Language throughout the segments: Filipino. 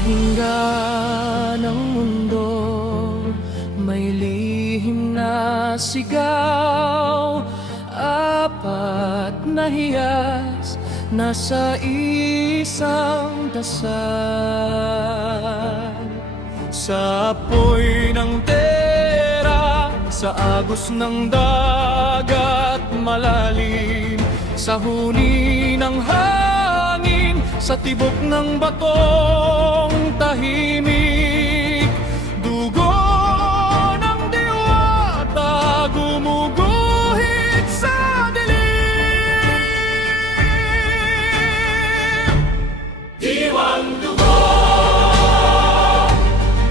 pahinga ng mundo, may lihim na sigaw, apat na hiyas nasa isang dasal. Sa apoy ng tera, sa agos ng dagat malalim, sa huni ng hangin, sa tibok ng batong tahimik, dugo ng diwata gumuguhit sa dilim. Diwang dugo,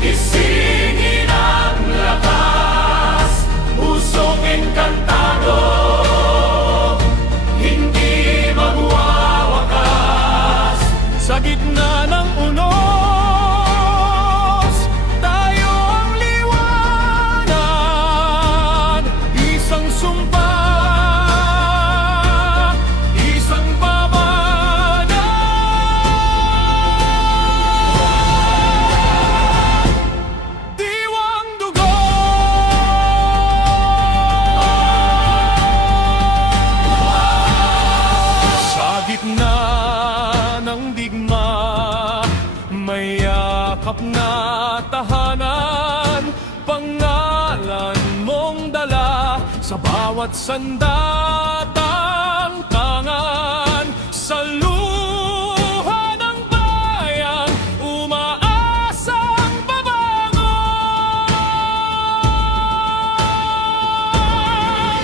isingin ang lakas, pusong engkantado, hindi magwawakas. Sa gitna ng unos, tayo ang liwanag, isang sumpa, isang pamanan. Diwang dugo, sa gitna ng digma, may yakap na tahanan, pangalan mong dala sa bawat sandatang tangan. Sa luha ng bayan, umaasang babangon.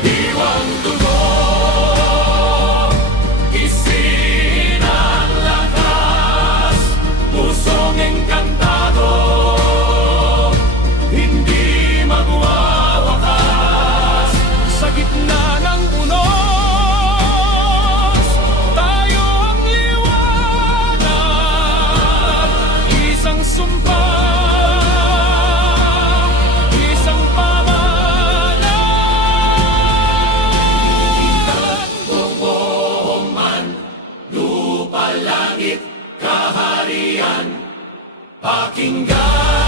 Diwang dugo, isin ang lakas, pusong engkantado, hindi magwawakas. Sa gitna ng unos, tayo ang liwanag, isang sumpa, isang pamanan. Dugo man, lupa, langit, kaharian, pakinggan